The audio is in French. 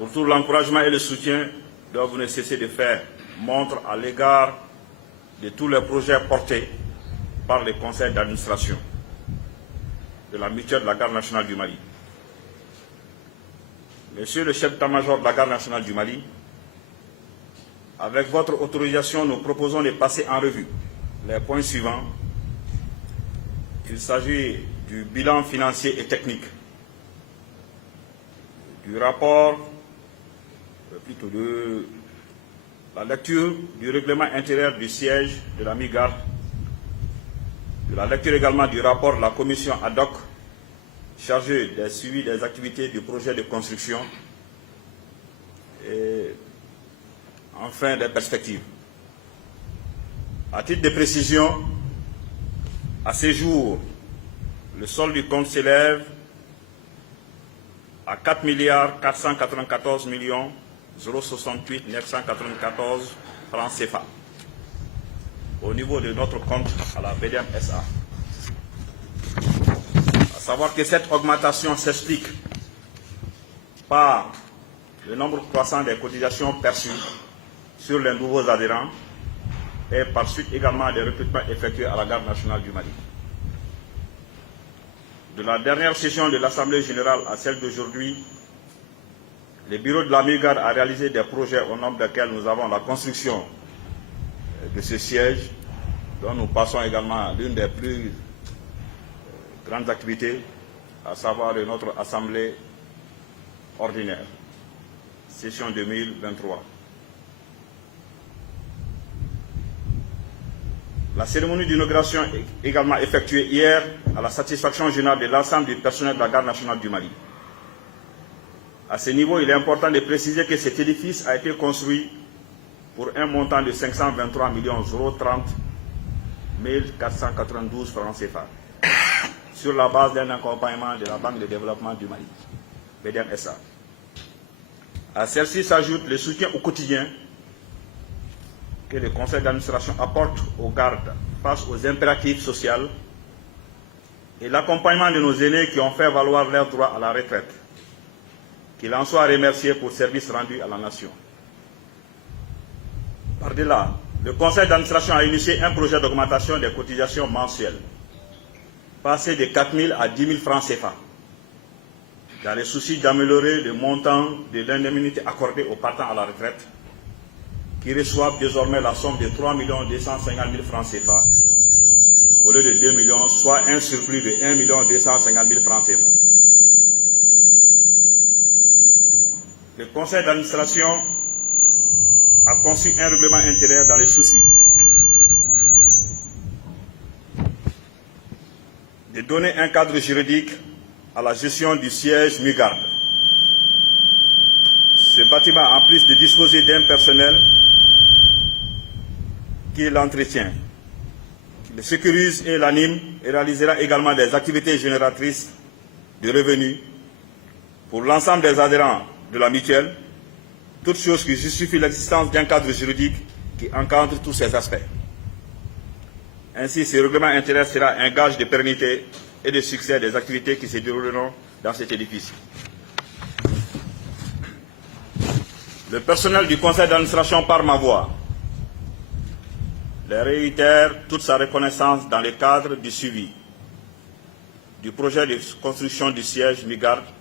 pour tout l'encouragement et le soutien dont vous ne cessez de faire montre à l'égard de tous les projets portés par les conseils d'administration de la mutuelle de la Garde nationale du Mali. Monsieur le chef d'état-major de la Garde nationale du Mali, avec votre autorisation, nous proposons de passer en revue les points suivants. Il s'agit du bilan financier et technique, du rapport, plutôt de la lecture du règlement intérieur du siège de la mi-garde, de la lecture également du rapport de la commission ad hoc chargée des suivis des activités du projet de construction et enfin des perspectives. À titre de précision, à ce jour, le solde du compte s'élève à 4 494 068 994 francs CFA au niveau de notre compte à la BDM SA. À savoir que cette augmentation s'explique par le nombre croissant des cotisations perçues sur les nouveaux adhérents et par suite également des recrutements effectués à la Garde nationale du Mali. De la dernière session de l'Assemblée générale à celle d'aujourd'hui, le bureau de la mi-garde a réalisé des projets au nombre desquels nous avons la construction de ce siège, dont nous passons également l'une des plus grandes activités, à savoir de notre Assemblée ordinaire, session 2023. La cérémonie d'inauguration est également effectuée hier à la satisfaction générale de l'ensemble du personnel de la Garde nationale du Mali. À ce niveau, il est important de préciser que cet édifice a été construit pour un montant de 523 030 492 francs CFA sur la base d'un accompagnement de la Banque de développement du Mali, BDM SA. À celle-ci s'ajoute le soutien au quotidien que le conseil d'administration apporte aux gardes face aux impératifs sociaux et l'accompagnement de nos aînés qui ont fait valoir leur droit à la retraite. Qu'il en soit remercié pour service rendu à la nation. Par-delà, le conseil d'administration a initié un projet d'augmentation des cotisations mensuelles, passé de 4 000 à 10 000 francs CFA, dans le souci d'améliorer le montant de l'indemnité accordée aux partants à la retraite, qui reçoivent désormais la somme de 3 250 000 francs CFA, au lieu de 2 millions, soit un surplus de 1 250 000 francs CFA. Le conseil d'administration a conçu un règlement intérieur dans les soucis de donner un cadre juridique à la gestion du siège mi-garde. Ce bâtiment, en plus de disposer d'un personnel qui l'entretient, qui le sécurise et l'anime, et réalisera également des activités génératrices de revenus pour l'ensemble des adhérents de la mutuelle, toute chose qui justifie l'existence d'un cadre juridique qui encadre tous ces aspects. Ainsi, ce règlement intérieur sera un gage de pérennité et de succès des activités qui se dérouleront dans cet édifice. Le personnel du conseil d'administration, par ma voix, leur réitère toute sa reconnaissance dans le cadre du suivi du projet de construction du siège mi-garde